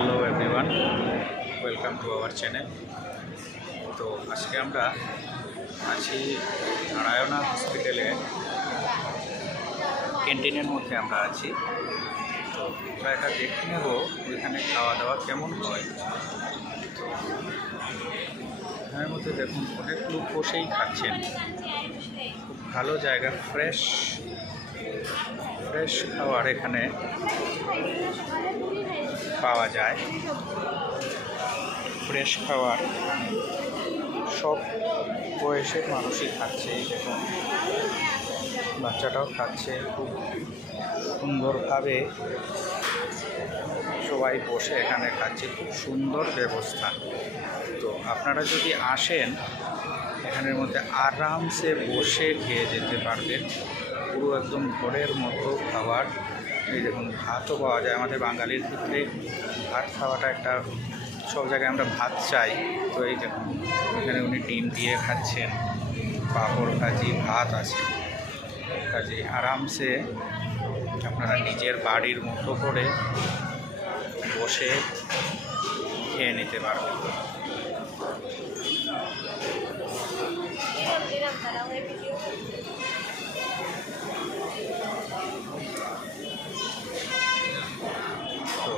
Hello everyone, welcome to our channel. তো আজকে আমরা আছি নারায়ণা হসপিটালে ক্যান্টিনের মধ্যে আমরা আছি। তো আমরা এটা দেখে নেব ওইখানে খাওয়া দাওয়া কেমন হয়। তো এখানের মধ্যে দেখুন অনেক লোক বসেই খাচ্ছেন, খুব ভালো জায়গা, ফ্রেশ খাবার এখানে পাওয়া যায়। ফ্রেশ খাবার সব বয়সের মানুষই খাচ্ছে। এই দেখুন বাচ্চাটাও খাচ্ছে, খুব সুন্দরভাবে সবাই বসে এখানে খাচ্ছে, খুব সুন্দর ব্যবস্থা। তো আপনারা যদি আসেন এখানের মধ্যে আরামসে বসে খেয়ে যেতে পারবেন, পুরো একদম ঘরের মতো খাবার। এই দেখুন ভাতও পাওয়া যায়। আমাদের বাঙালির ক্ষেত্রে ভাত খাওয়াটা একটা, সব জায়গায় আমরা ভাত চাই। তো এই দেখুন এখানে উনি ডিম দিয়ে খাচ্ছেন, পাঁপড় ভাজি, ভাত আছে। কাজে আরামসে আপনারা নিজের বাড়ির মতো করে বসে খেয়ে নিতে পারবেন। তো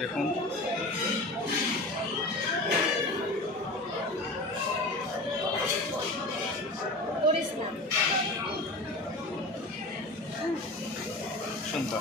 দেখুন সুন্দর।